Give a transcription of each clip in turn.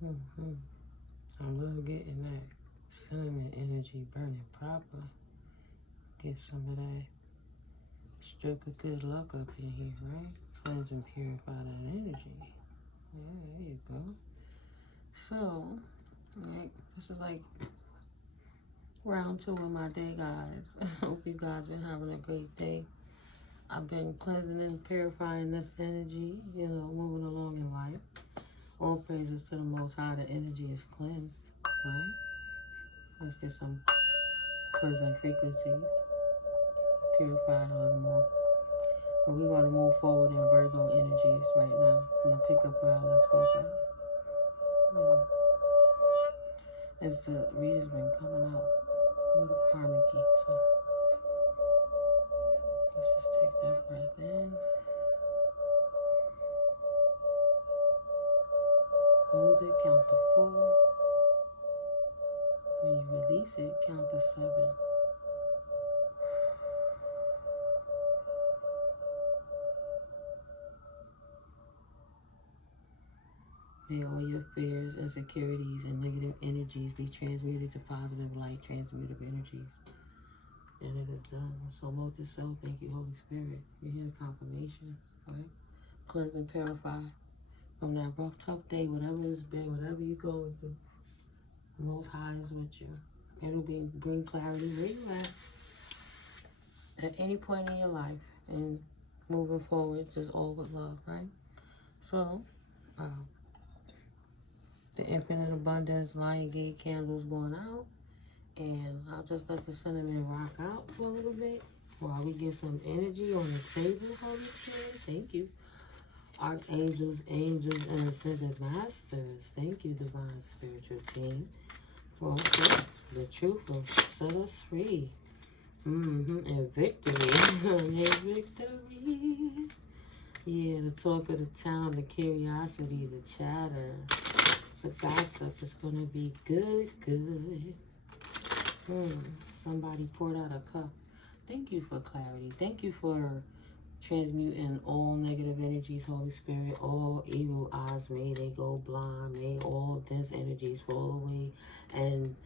I love getting that cinnamon energy burning proper. Get some of that stroke of good luck up in here, right? Cleanse and purify that energy. Yeah, there you go. So, right, this is like round 2 of my day, guys. I hope you guys been having a great day. I've been cleansing and purifying this energy, you know, moving along in life. All praises to the Most High, the energy is cleansed, right? Let's get some pleasant frequencies, purified a little more. But we're going to move forward in Virgo energies right now. I'm going to pick up where I left off at. As the read's been coming out a little karmic-y, so let's just take that breath in. Hold it, count to 4. When you release it, count to 7. May all your fears, insecurities, and negative energies be transmuted to positive light, transmutive energies. And it is done. So, molten soul, thank you, Holy Spirit. You hear confirmation, right? Cleanse and purify from that rough, tough day, whatever it's been, whatever you go through. The Most High is with you. It'll bring clarity where you at any point in your life. And moving forward, just all with love, right? So, the infinite abundance lion gate candles going out, and I'll just let the cinnamon rock out for a little bit while we get some energy on the table. Holy Spirit, thank you. Archangels, angels, and ascended masters, thank you, divine spiritual team. For the truth will set us free. And victory. And victory. Yeah, the talk of the town, the curiosity, the chatter. The gossip is going to be good. Somebody poured out a cup. Thank you for clarity. Thank you for transmuting all negative energies, Holy Spirit. All evil eyes, may they go blind. May all dense energies fall away and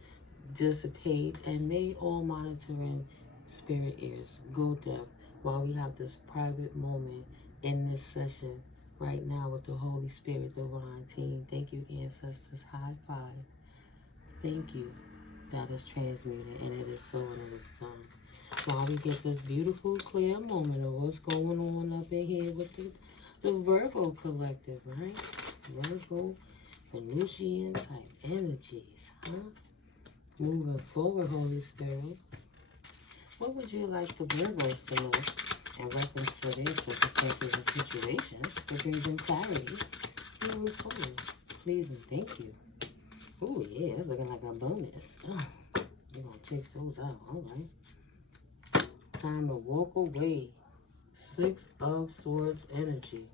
dissipate. And may all monitoring spirit ears go deaf while we have this private moment in this session right now with the Holy Spirit divine team. Thank you, ancestors. High five. Thank you. That is transmuted, and it is so, and it is done. While we get this beautiful, clear moment of what's going on up in here with the Virgo collective, right? Virgo, Venusian type energies, huh? Moving forward, Holy Spirit. What would you like the Virgos to know in reference to their circumstances and situations to bring them clarity and move forward? Please and thank you. Oh, yeah, it's looking like a bonus. Oh, you're going to check those out. All right. Time to walk away. 6 of Swords energy.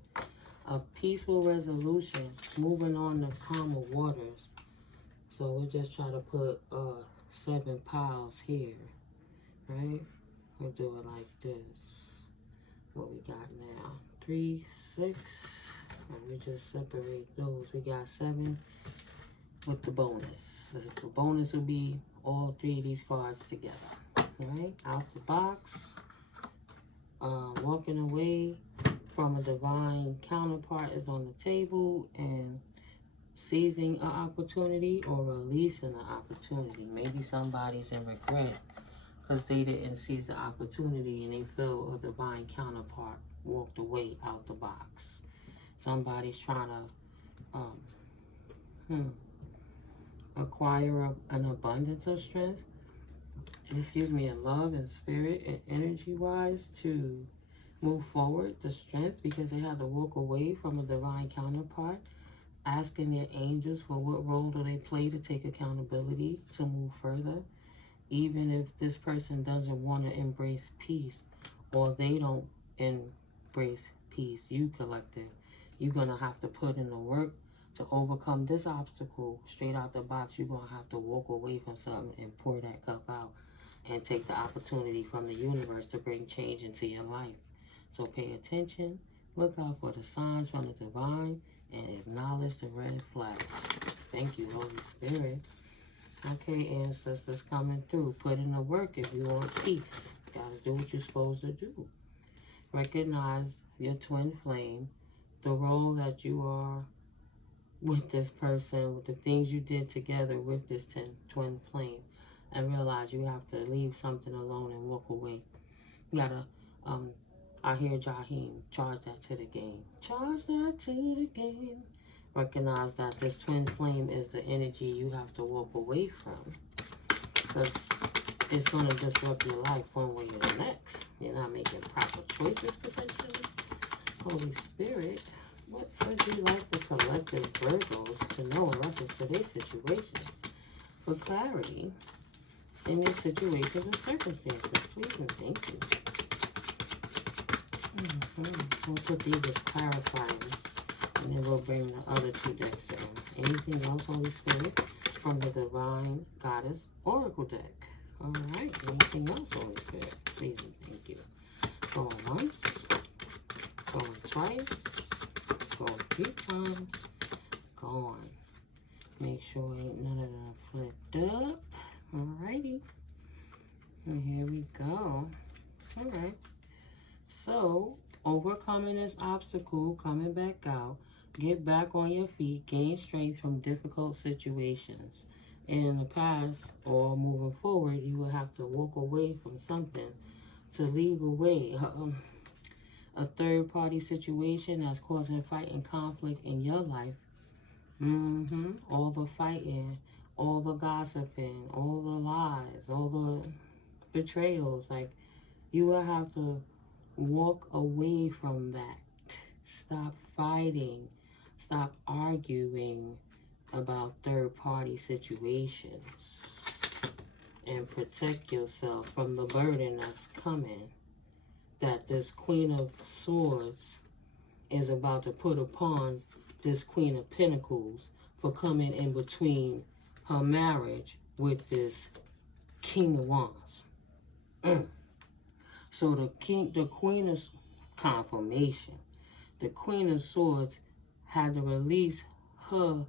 A peaceful resolution. Moving on to calmer waters. So we'll just try to put 7 piles here. Right? We'll do it like this. What we got now? 3, 6. And we just separate those. We got 7 with the bonus. The bonus will be all 3 of these cards together. Alright, out the box. Walking away from a divine counterpart is on the table, and seizing an opportunity or releasing an opportunity. Maybe somebody's in regret because they didn't seize the opportunity and they felt a divine counterpart walked away out the box. Somebody's trying to acquire an abundance of strength, in love and spirit and energy-wise to move forward, the strength, because they had to walk away from a divine counterpart, asking their angels for what role do they play to take accountability to move further, even if this person doesn't want to embrace peace or they don't embrace peace. You collective, you're going to have to put in the work to overcome this obstacle. Straight out the box, you're going to have to walk away from something and pour that cup out and take the opportunity from the universe to bring change into your life. So pay attention. Look out for the signs from the divine. and acknowledge the red flags. Thank you, Holy Spirit. Okay, ancestors coming through. Put in the work if you want peace. Gotta do what you're supposed to do. Recognize your twin flame, the role that you are with this person, with the things you did together with this twin flame, and realize you have to leave something alone and walk away. You gotta, I hear Jahim, charge that to the game. Charge that to the game. Recognize that this twin flame is the energy you have to walk away from, because it's going to disrupt your life one way or the next. You're not making proper choices, potentially. Holy Spirit, what would you like the collective Virgos to know in reference to their situations? For clarity in their situations and circumstances, please and thank you. We'll put these as clarifiers, and then we'll bring the other two decks in. Anything else, Holy Spirit, from the Divine Goddess Oracle deck? All right, anything else, Holy Spirit? Please and thank you. Going once, going twice, going 3 times, going. Make sure ain't none of them flipped up. All righty. And here we go. All right. So, overcoming this obstacle, coming back out, get back on your feet, gain strength from difficult situations. In the past or moving forward, you will have to walk away from something to leave away a third-party situation that's causing fight and conflict in your life. All the fighting, all the gossiping, all the lies, all the betrayals. Like, you will have to walk away from that. Stop fighting. Stop arguing about third-party situations. And protect yourself from the burden that's coming, that this Queen of Swords is about to put upon this Queen of Pentacles for coming in between her marriage with this King of Wands. So the Queen of Confirmation, the Queen of Swords had to release her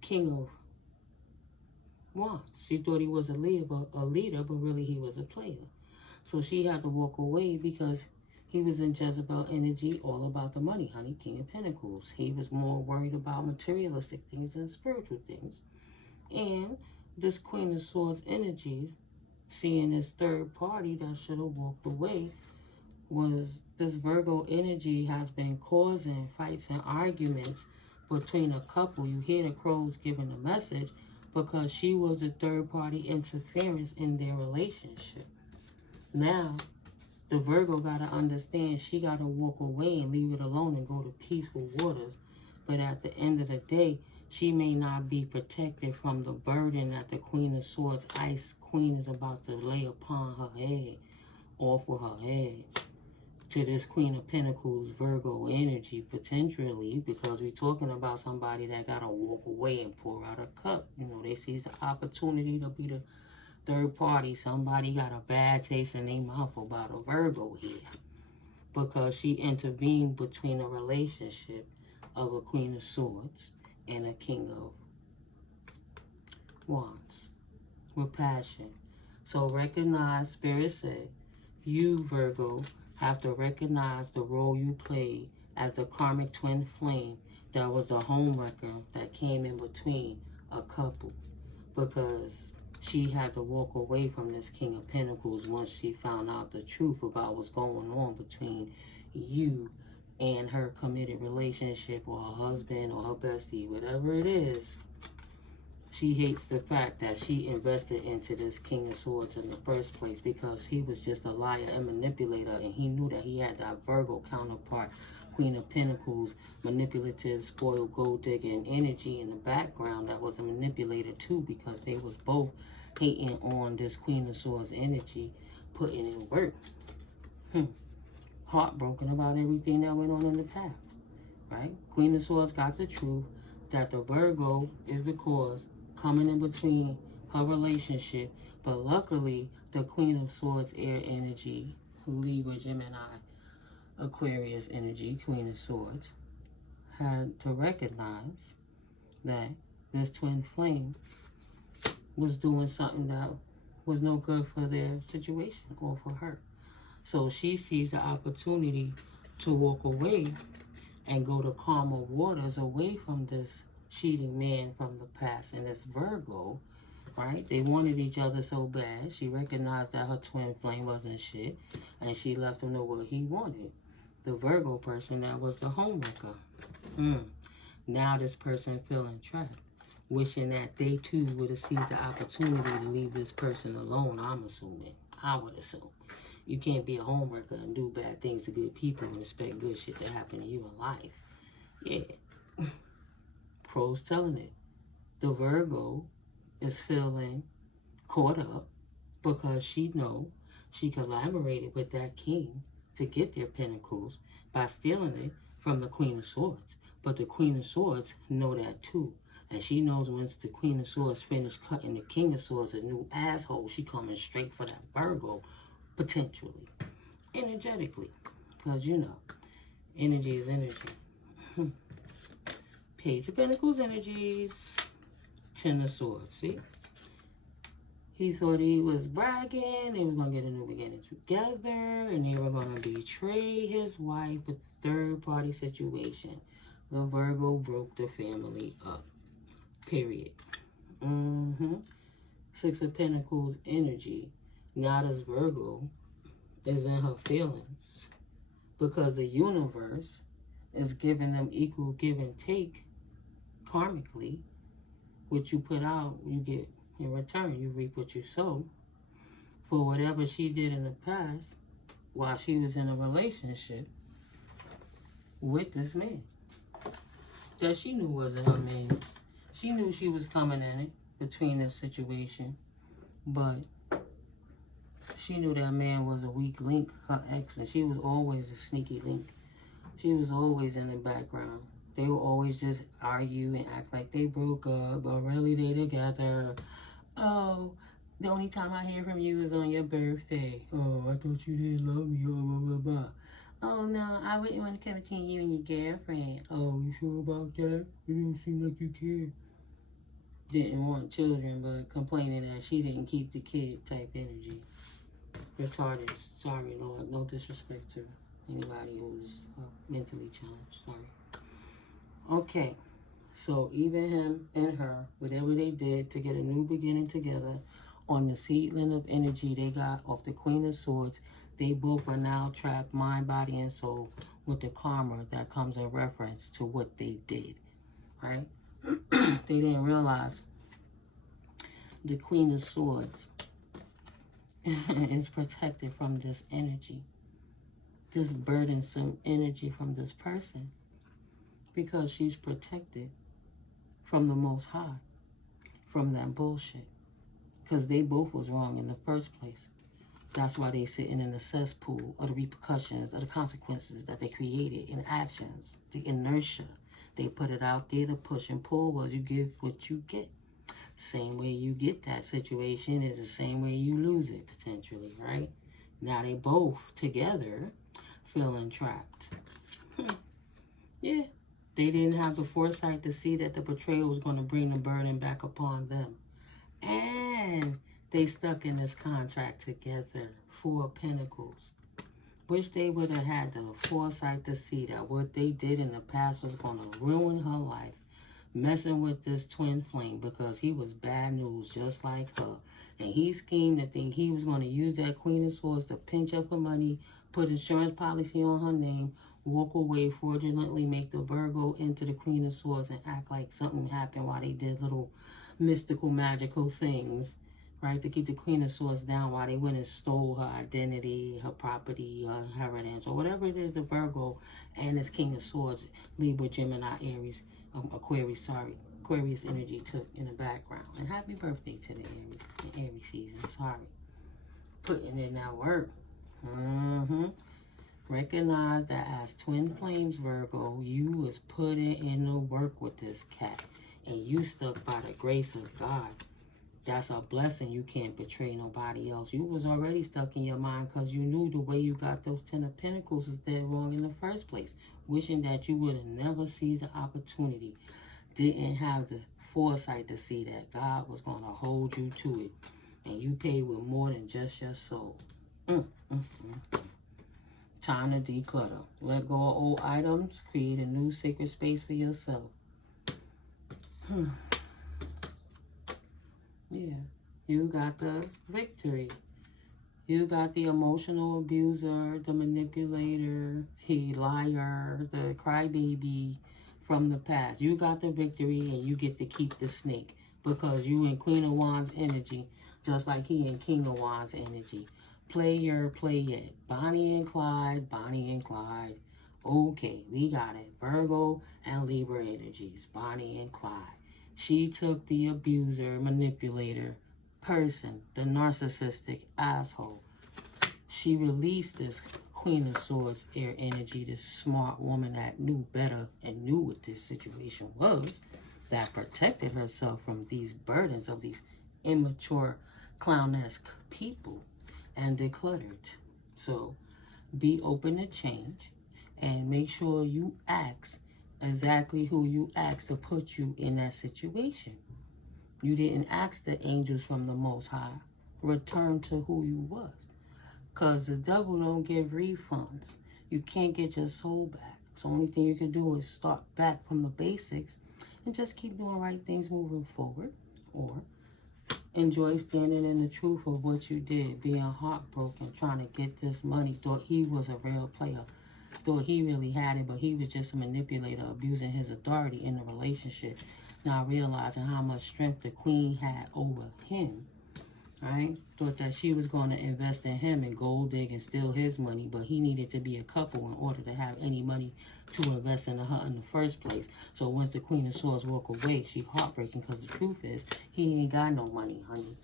King of Wands. She thought he was a leader, but really he was a player. So she had to walk away because he was in Jezebel energy, all about the money, honey, King of Pentacles. He was more worried about materialistic things than spiritual things. And this Queen of Swords energy, seeing this third party that should have walked away, was this Virgo energy has been causing fights and arguments between a couple. You hear the crows giving the message because she was the third party interference in their relationship. Now, the Virgo got to understand she got to walk away and leave it alone and go to peaceful waters. But at the end of the day, she may not be protected from the burden that the Queen of Swords, Ice Queen, is about to lay upon her head, off of her head, to this Queen of Pentacles, Virgo energy, potentially, because we're talking about somebody that got to walk away and pour out a cup. You know, they see the opportunity to be the third party. Somebody got a bad taste in their mouth about a Virgo here because she intervened between a relationship of a Queen of Swords and a King of Wands with passion. So recognize, Spirit said, you, Virgo, have to recognize the role you played as the karmic twin flame that was the homewrecker that came in between a couple, because she had to walk away from this King of Pentacles once she found out the truth about what's going on between you and her committed relationship, or her husband, or her bestie, whatever it is. She hates the fact that she invested into this King of Swords in the first place, because he was just a liar and manipulator, and he knew that he had that Virgo counterpart, Queen of Pentacles, manipulative, spoiled, gold-digging energy in the background that was a manipulator too, because they was both hating on this Queen of Swords energy, putting in work. Heartbroken about everything that went on in the past, right? Queen of Swords got the truth that the Virgo is the cause coming in between her relationship, but luckily the Queen of Swords air energy, Libra, Gemini, Aquarius energy, Queen of Swords, had to recognize that this twin flame was doing something that was no good for their situation or for her. So she sees the opportunity to walk away and go to calmer waters away from this cheating man from the past. And this Virgo, right? They wanted each other so bad. She recognized that her twin flame wasn't shit. And she left him know what he wanted. The Virgo person that was the homewrecker. Now this person feeling trapped. Wishing that they too would have seized the opportunity to leave this person alone, I'm assuming. I would assume. You can't be a homewrecker and do bad things to good people and expect good shit to happen to you in life. Yeah. Crow's telling it. The Virgo is feeling caught up because she know she collaborated with that king to get their pentacles by stealing it from the Queen of Swords. But the Queen of Swords know that too. And she knows once the Queen of Swords finished cutting the King of Swords a new asshole, she coming straight for that Virgo, potentially. Energetically. Because, you know, energy is energy. Page of Pentacles energies. Ten of Swords, see? He thought he was bragging, they were going to get a new beginning together, and they were going to betray his wife with a third-party situation. The Virgo broke the family up. Period. Six of Pentacles energy. Now this Virgo is in her feelings because the universe is giving them equal give and take karmically. What you put out, you get in return. You reap what you sow. For whatever she did in the past while she was in a relationship with this man that she knew wasn't her man. She knew she was coming in it between this situation, but she knew that man was a weak link, her ex, and she was always a sneaky link. She was always in the background. They would always just argue and act like they broke up, but really they together. Oh, the only time I hear from you is on your birthday. Oh, I thought you didn't love me, blah, blah, blah. Oh, no, I wouldn't want to come between you and your girlfriend. Oh, you sure about that? You don't seem like you care. Didn't want children, but complaining that she didn't keep the kid type energy. Retarded. Sorry, Lord. No disrespect to anybody who's mentally challenged. Sorry. Okay. So even him and her, whatever they did to get a new beginning together, on the seedling of energy they got off the Queen of Swords, they both are now trapped mind, body, and soul with the karma that comes in reference to what they did. Right? They didn't realize the Queen of Swords is protected from this energy, this burdensome energy from this person, because she's protected from the Most High, from that bullshit, because they both was wrong in the first place. That's why they sitting in the cesspool of the repercussions, of the consequences that they created in actions, the inertia. They put it out there to push and pull. Well, you give what you get. Same way you get that situation is the same way you lose it, potentially, right? Now they both together feeling trapped. Yeah, they didn't have the foresight to see that the betrayal was going to bring the burden back upon them. And they stuck in this contract together. Four of Pentacles. Wish they would have had the foresight to see that what they did in the past was going to ruin her life. Messing with this twin flame because he was bad news just like her. And he schemed to think he was going to use that Queen of Swords to pinch up her money, put insurance policy on her name, walk away, fraudulently make the Virgo into the Queen of Swords and act like something happened while they did little mystical, magical things. Right, to keep the Queen of Swords down while they went and stole her identity, her property, her inheritance, or whatever it is the Virgo and this King of Swords, Libra, Gemini, Aries, Aquarius energy took in the background. And happy birthday to the Aries season, sorry. Putting in that work. Recognize that as twin flames, Virgo, you was putting in the work with this cat. And you stuck by the grace of God. That's a blessing. You can't betray nobody else. You was already stuck in your mind because you knew the way you got those 10 of Pentacles was dead wrong in the first place. Wishing that you would have never seized the opportunity. Didn't have the foresight to see that God was going to hold you to it. And you paid with more than just your soul. Time to declutter. Let go of old items. Create a new sacred space for yourself. Yeah. You got the victory. You got the emotional abuser, the manipulator, the liar, the crybaby from the past. You got the victory and you get to keep the snake because you in Queen of Wands energy, just like he in King of Wands energy. Play it. Bonnie and Clyde, Bonnie and Clyde. Okay, we got it. Virgo and Libra energies, Bonnie and Clyde. She took the abuser, manipulator, person, the narcissistic asshole. She released this Queen of Swords air energy, this smart woman that knew better and knew what this situation was, that protected herself from these burdens of these immature, clownesque people, and decluttered. So be open to change and make sure you ask exactly who you asked to put you in that situation. You didn't ask the angels from the Most High. Return to who you was. Because the devil don't give refunds. You can't get your soul back. So the only thing you can do is start back from the basics and just keep doing right things moving forward. Or enjoy standing in the truth of what you did, being heartbroken, trying to get this money, thought he was a real player, thought he really had it, but he was just a manipulator, abusing his authority in the relationship, not realizing how much strength the queen had over him, right? Thought that she was going to invest in him and gold dig and steal his money, but he needed to be a couple in order to have any money to invest in her in the first place. So once the Queen of Swords walk away, she heartbreaking because the truth is, he ain't got no money, honey.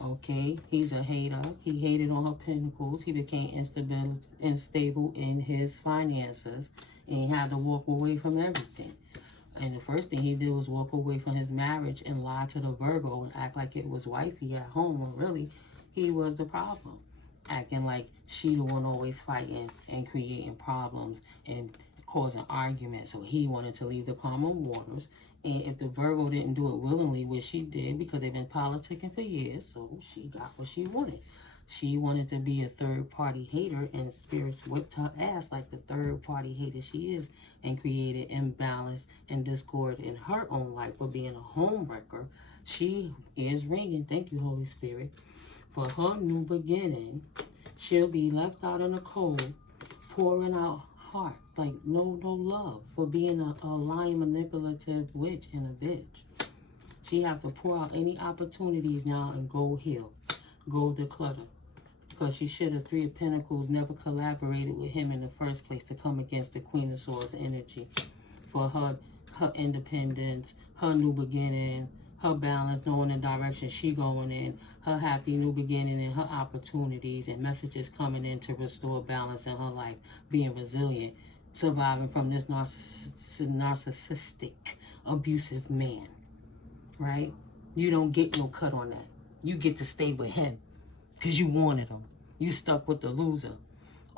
Okay, he's a hater. He hated on her pentacles. He became unstable in his finances, and he had to walk away from everything. And the first thing he did was walk away from his marriage and lie to the Virgo and act like it was wifey at home, when really he was the problem. Acting like she the one always fighting and creating problems and causing arguments. So he wanted to leave the common waters. And if the Virgo didn't do it willingly, which she did because they've been politicking for years, so she got what she wanted. She wanted to be a third-party hater, and spirits whipped her ass like the third-party hater she is, and created imbalance and discord in her own life for being a home wrecker. She is ringing, thank you, Holy Spirit, for her new beginning. She'll be left out in the cold, pouring out heart, like no love, for being a lying, manipulative witch and a bitch. She have to pour out any opportunities now and go heal, go declutter. Because she should have, Three of Pentacles, never collaborated with him in the first place to come against the Queen of Swords energy. For her independence, her new beginning, her balance, knowing the direction she going in, her happy new beginning and her opportunities and messages coming in to restore balance in her life, being resilient, surviving from this narcissistic, abusive man, right? You don't get no cut on that. You get to stay with him. Because you wanted them. You stuck with the loser.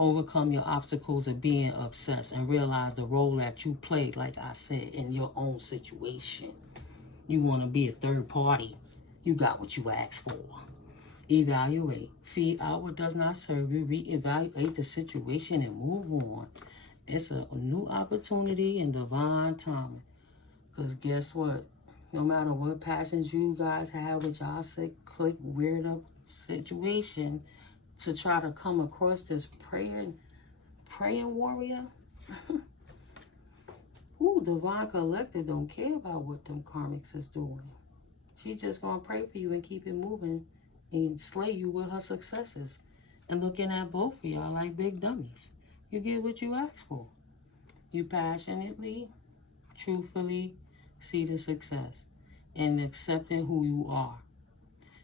Overcome your obstacles of being obsessed and realize the role that you played, like I said, in your own situation. You want to be a third party. You got what you asked for. Evaluate. Feed out what does not serve you. Reevaluate the situation and move on. It's a new opportunity and divine timing. Because guess what? No matter what passions you guys have with y'all sick, click, weird up situation to try to come across this praying warrior. Ooh, Divine Collective don't care about what them karmics is doing. She just gonna pray for you and keep it moving and slay you with her successes. And looking at both of y'all like big dummies. You get what you asked for. You passionately, truthfully see the success and accepting who you are.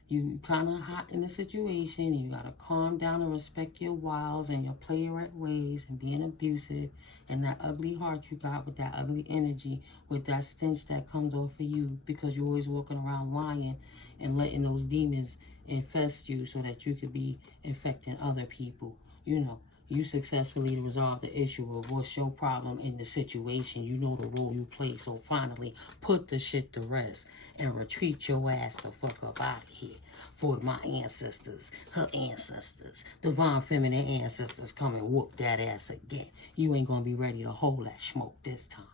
You kind of hot in the situation. You got to calm down and respect your wiles and your player ways and being abusive and that ugly heart you got with that ugly energy, with that stench that comes off of you because you're always walking around lying and letting those demons infest you so that you could be infecting other people. You know, you successfully resolve the issue of what's your problem in the situation. You know the role you play. So finally, put the shit to rest and retreat your ass the fuck up out of here. For my ancestors, her ancestors, divine feminine ancestors come and whoop that ass again. You ain't gonna be ready to hold that smoke this time.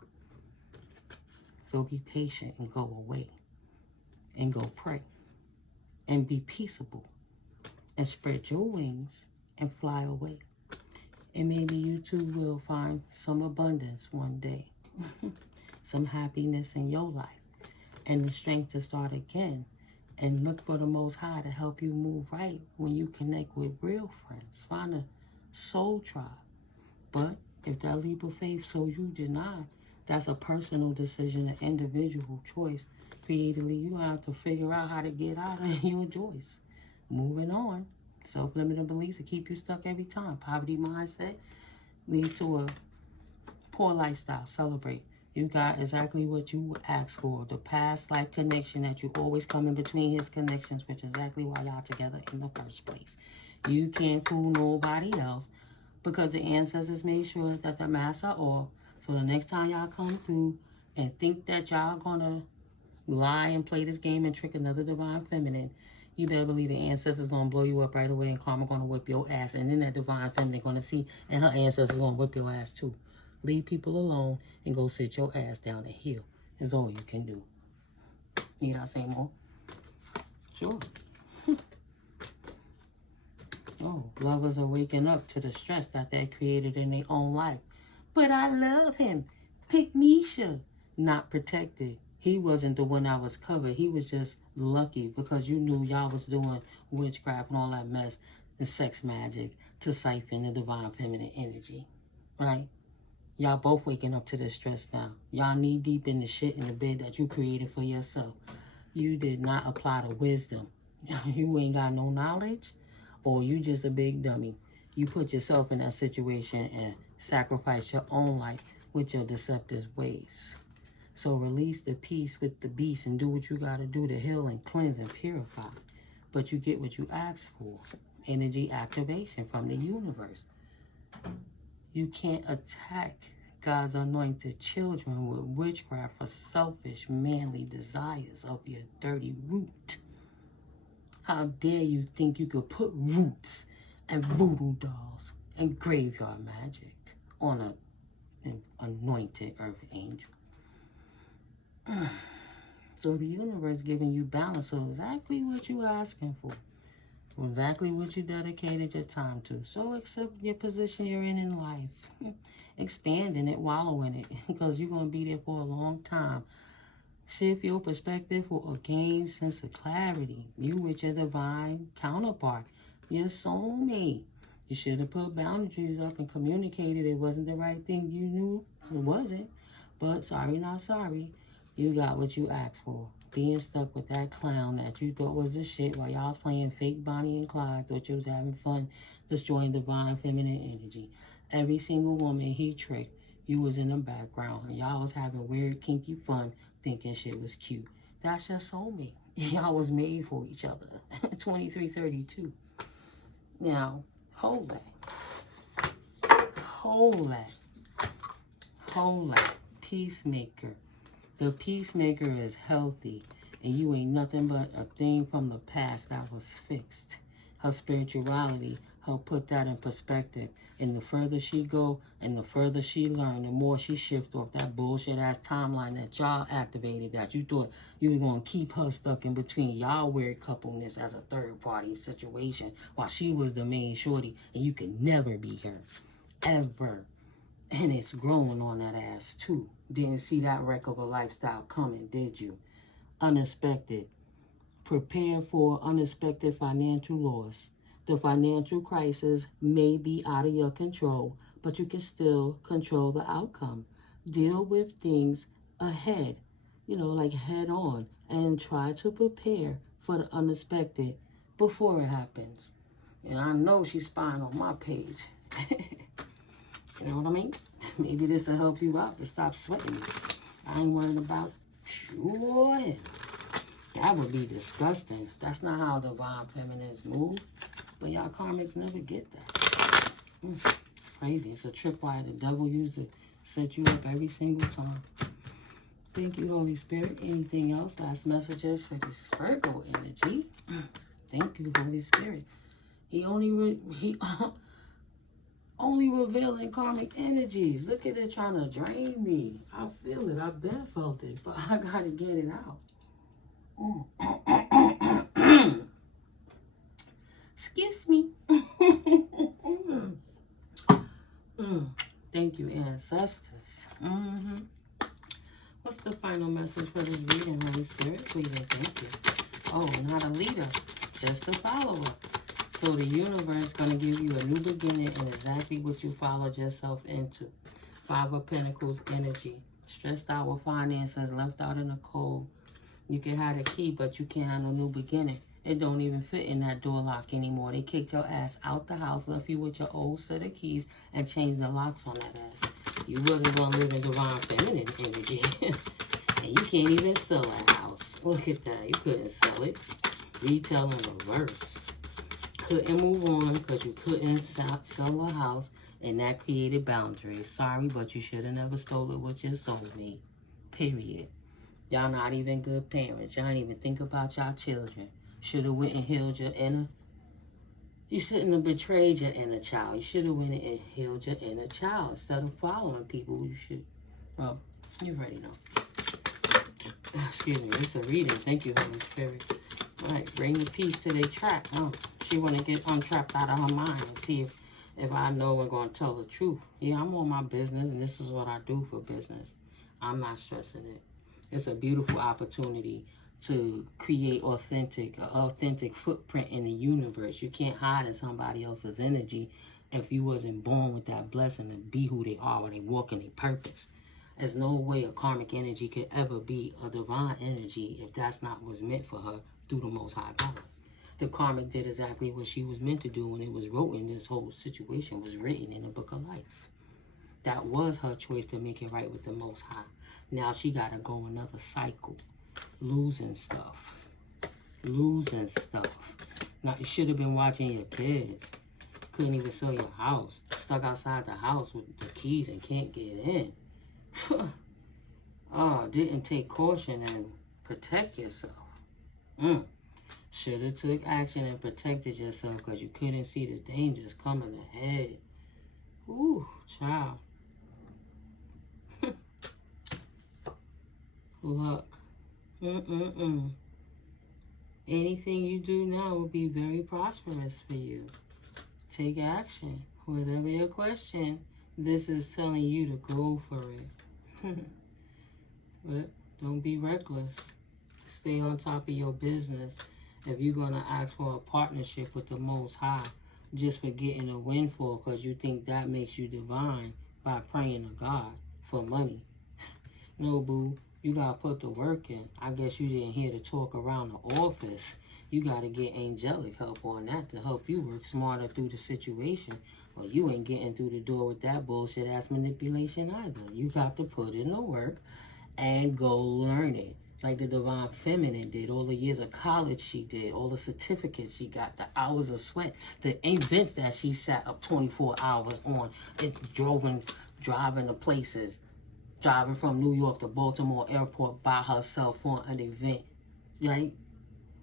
So be patient and go away. And go pray. And be peaceable. And spread your wings and fly away. And maybe you too will find some abundance one day. Some happiness in your life. And the strength to start again. And look for the Most High to help you move right when you connect with real friends. Find a soul tribe. But if that leap of faith so you deny, that's a personal decision, an individual choice. Creatively, you have to figure out how to get out of your choice. Moving on. Self-limiting beliefs that keep you stuck every time. Poverty mindset leads to a poor lifestyle. Celebrate. You got exactly what you asked for. The past life connection that you always come in between his connections, which is exactly why y'all together in the first place. You can't fool nobody else because the ancestors made sure that the masks are off. So the next time y'all come through and think that y'all gonna lie and play this game and trick another divine feminine, you better believe the ancestors going to blow you up right away and karma going to whip your ass. And then that divine feminine going to see and her ancestors going to whip your ass too. Leave people alone and go sit your ass down and heal is all you can do. Need I say more? Sure. Oh, lovers are waking up to the stress that they created in their own life. But I love him. Pick Nisha. Not protected. He wasn't the one that was covered. He was just lucky because you knew y'all was doing witchcraft and all that mess and sex magic to siphon the divine feminine energy. Right? Y'all both waking up to this stress now. Y'all knee deep in the shit in the bed that you created for yourself. You did not apply the wisdom. You ain't got no knowledge, or you just a big dummy. You put yourself in that situation and sacrifice your own life with your deceptive ways. So release the peace with the beast and do what you got to do to heal and cleanse and purify. But you get what you asked for. Energy activation from the universe. You can't attack God's anointed children with witchcraft for selfish, manly desires of your dirty root. How dare you think you could put roots and voodoo dolls and graveyard magic on an anointed earth angel? So the universe giving you balance of exactly what you asking for. Exactly what you dedicated your time to. So accept your position you're in life. Expand in it, wallow in it. Because you're going to be there for a long time. Shift your perspective for a gain sense of clarity. You with your divine counterpart. Your soulmate. You should have put boundaries up and communicated it wasn't the right thing. You knew it wasn't. But sorry, not sorry. You got what you asked for. Being stuck with that clown that you thought was the shit while y'all was playing fake Bonnie and Clyde, thought you was having fun, destroying divine feminine energy. Every single woman he tricked, you was in the background. And y'all was having weird, kinky fun, thinking shit was cute. That's your soulmate. Y'all was made for each other. 2332. Now, hold that. Hold that. Hold that. Peacemaker. The peacemaker is healthy, and you ain't nothing but a thing from the past that was fixed. Her spirituality helped put that in perspective. And the further she go and the further she learn, the more she shift off that bullshit-ass timeline that y'all activated, that you thought you were going to keep her stuck in between y'all weird coupleness as a third-party situation while she was the main shorty, and you could never be her. Ever. And it's growing on that ass, too. Didn't see that wreck of a lifestyle coming, did you? Unexpected. Prepare for unexpected financial loss. The financial crisis may be out of your control, but you can still control the outcome. Deal with things ahead, like head on, and try to prepare for the unexpected before it happens. And I know she's spying on my page. You know what I mean? Maybe this will help you out to stop sweating me. I ain't worried about you. That would be disgusting. That's not how divine feminines move. But y'all karmics never get that. It's crazy. It's a tripwire the devil used to set you up every single time. Thank you, Holy Spirit. Anything else? Last messages for this Virgo energy. Thank you, Holy Spirit. He only revealing karmic energies. Look at it trying to drain me. I feel it. I've been felt it, but I gotta get it out. Excuse me. Thank you, ancestors. What's the final message for this reading, Holy Spirit? Please and thank you. Oh, not a leader, just a follower. So the universe is going to give you a new beginning and exactly what you followed yourself into. 5 of Pentacles energy. Stressed out with finances, left out in the cold. You can have a key, but you can't have no new beginning. It don't even fit in that door lock anymore. They kicked your ass out the house, left you with your old set of keys, and changed the locks on that ass. You wasn't going to live in divine feminine energy. And you can't even sell that house. Look at that. You couldn't sell it. Retail in reverse. Couldn't move on because you couldn't sell a house, and that created boundaries. Sorry, but you should have never stole it with your soulmate. Period. Y'all not even good parents. Y'all didn't even think about y'all children. Should have went and healed your inner. You shouldn't have betrayed your inner child. You should have went and healed your inner child instead of following people. You should. Well, you already know. Excuse me. It's a reading. Thank you, Holy Spirit. All right, bring the peace to their trap. She want to get untrapped out of her mind and see if I know and going to tell the truth. Yeah, I'm on my business, and this is what I do for business. I'm not stressing it. It's a beautiful opportunity to create authentic footprint in the universe. You can't hide in somebody else's energy if you wasn't born with that blessing to be who they are when they walk in their purpose. There's no way a karmic energy could ever be a divine energy if that's not what's meant for her through the Most High God. The karmic did exactly what she was meant to do when it was written. This whole situation was written in the book of life. That was her choice to make it right with the Most High. Now she got to go another cycle. Losing stuff. Now, you should have been watching your kids. Couldn't even sell your house. Stuck outside the house with the keys and can't get in. Didn't take caution and protect yourself. Should have took action and protected yourself because you couldn't see the dangers coming ahead. Ooh, child. Luck. Anything you do now will be very prosperous for you. Take action. Whatever your question, this is telling you to go for it. But don't be reckless. Stay on top of your business. If you're going to ask for a partnership with the Most High, just for getting a windfall because you think that makes you divine by praying to God for money. No, boo. You got to put the work in. I guess you didn't hear the talk around the office. You got to get angelic help on that to help you work smarter through the situation. Or you ain't getting through the door with that bullshit-ass manipulation either. You got to put in the work and go learn it. Like the divine feminine did. All the years of college she did. All the certificates she got. The hours of sweat. The events that she sat up 24 hours on. Driving to places. Driving from New York to Baltimore airport by herself for an event, right?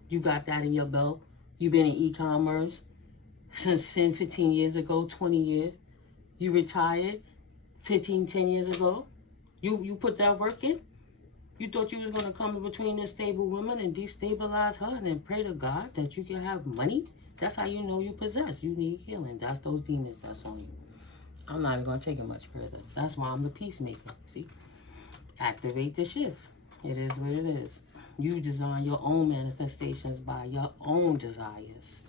You got that in your belt. You've been in e-commerce since 10, 15 years ago, 20 years. You retired 10 years ago. You put that work in. You thought you was going to come in between this stable woman and destabilize her and then pray to God that you can have money? That's how you know you possess. You need healing. That's those demons that's on you. I'm not even going to take it much further. That's why I'm the peacemaker. See? Activate the shift. It is what it is. You design your own manifestations by your own desires.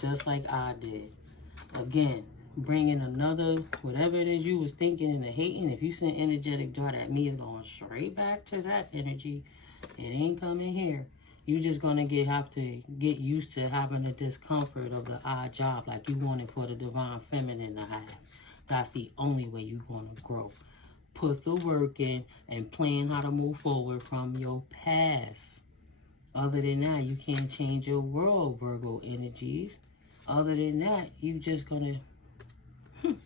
Just like I did. Again, bringing another, whatever it is you was thinking and hating, if you send energetic dart at me, it's going straight back to that energy. It ain't coming here. You're just going to have to get used to having the discomfort of the odd job like you wanted for the divine feminine to have. That's the only way you're going to grow. Put the work in and plan how to move forward from your past. Other than that, you can't change your world, Virgo energies. Other than that, you just going to,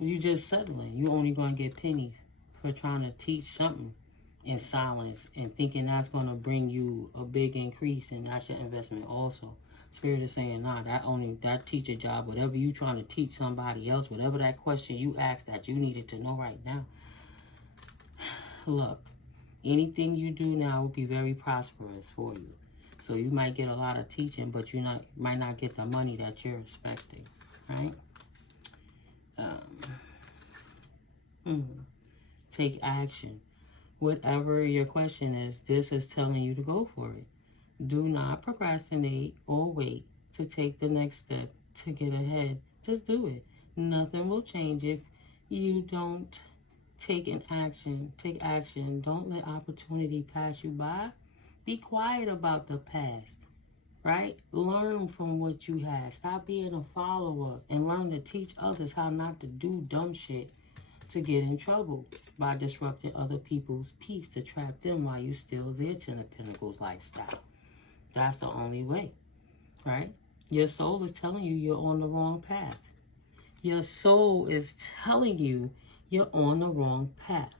you just settling. You're only going to get pennies for trying to teach something in silence and thinking that's going to bring you a big increase, and that's your investment also. Spirit is saying, nah, that teacher job, whatever you trying to teach somebody else, whatever that question you asked that you needed to know right now. Look, anything you do now will be very prosperous for you. So you might get a lot of teaching, but you might not get the money that you're expecting, right? Take action. Whatever your question is, this is telling you to go for it. Do not procrastinate or wait to take the next step to get ahead. Just do it. Nothing will change if you don't take action. Take action. Don't let opportunity pass you by. Be quiet about the past, right? Learn from what you had. Stop being a follower and learn to teach others how not to do dumb shit to get in trouble by disrupting other people's peace to trap them while you still their Ten of Pentacles lifestyle. That's the only way, right? Your soul is telling you you're on the wrong path. Your soul is telling you you're on the wrong path.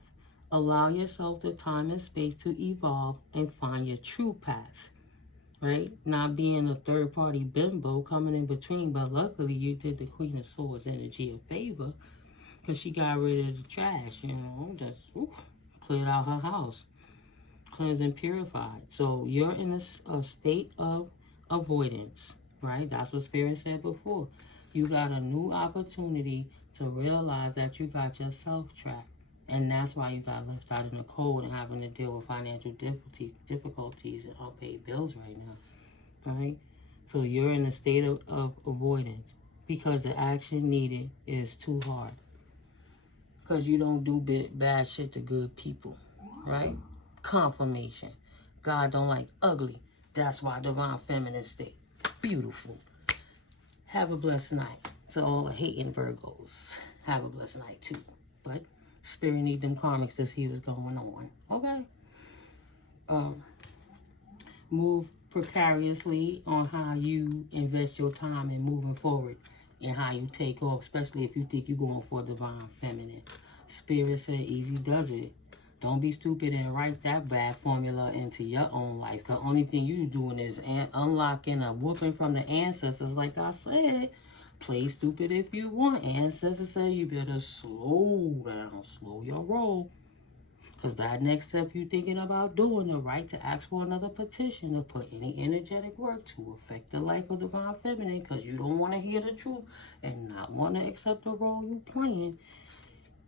Allow yourself the time and space to evolve and find your true path, right? Not being a third-party bimbo coming in between, but luckily you did the Queen of Swords energy a favor because she got rid of the trash, you know, just cleared out her house. Cleansed and purified. So you're in a state of avoidance, right? That's what Spirit said before. You got a new opportunity to realize that you got yourself trapped. And that's why you got left out in the cold and having to deal with financial difficulties and unpaid bills right now, right? So you're in a state of avoidance because the action needed is too hard. Because you don't do bad shit to good people, right? Confirmation. God don't like ugly. That's why divine feminine state. Beautiful. Have a blessed night. To all the hating Virgos. Have a blessed night too. But Spirit need them karmics to see what's going on. Okay. Move precariously on how you invest your time in moving forward and how you take off, especially if you think you're going for divine feminine. Spirit said easy does it. Don't be stupid and write that bad formula into your own life. Because only thing you doing is unlocking a whooping from the ancestors. Like I said, play stupid if you want. Ancestors say you better slow down. Slow your roll. Because that next step you thinking about doing, the right to ask for another petition to put any energetic work to affect the life of divine feminine. Because you don't want to hear the truth and not want to accept the role you playing.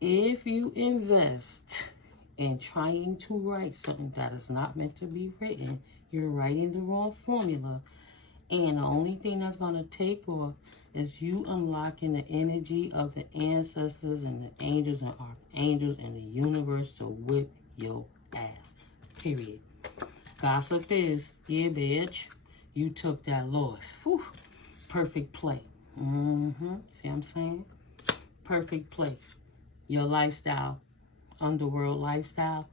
If you invest and trying to write something that is not meant to be written, you're writing the wrong formula. And the only thing that's going to take off is you unlocking the energy of the ancestors and the angels and archangels and the universe to whip your ass. Period. Gossip is, yeah, bitch, you took that loss. Whew. Perfect play. See what I'm saying? Perfect play. Your lifestyle, underworld lifestyle,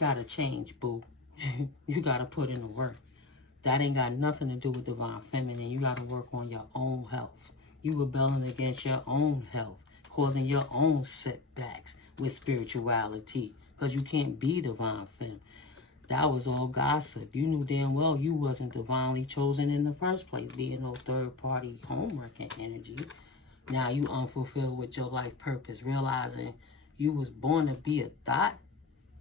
gotta change, boo. You gotta put in the work. That ain't got nothing to do with divine feminine. You gotta work on your own health. You rebelling against your own health, causing your own setbacks with spirituality, because you can't be divine femme. That was all gossip. You knew damn well you wasn't divinely chosen in the first place, being no third-party homework and energy. Now you unfulfilled with your life purpose, realizing you was born to be a thought.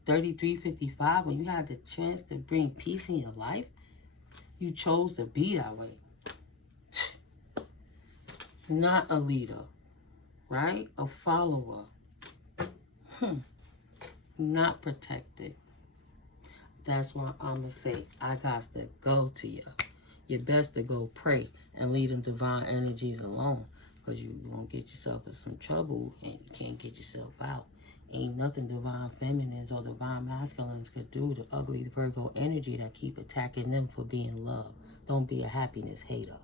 3355, when you had the chance to bring peace in your life, you chose to be that way. Not a leader, right? A follower. Not protected. That's why I'm going to say, I got to go to you. You're best to go pray and leave them divine energies alone. Because you're going to get yourself in some trouble and you can't get yourself out. Ain't nothing divine feminines or divine masculines could do to ugly Virgo energy that keep attacking them for being loved. Don't be a happiness hater.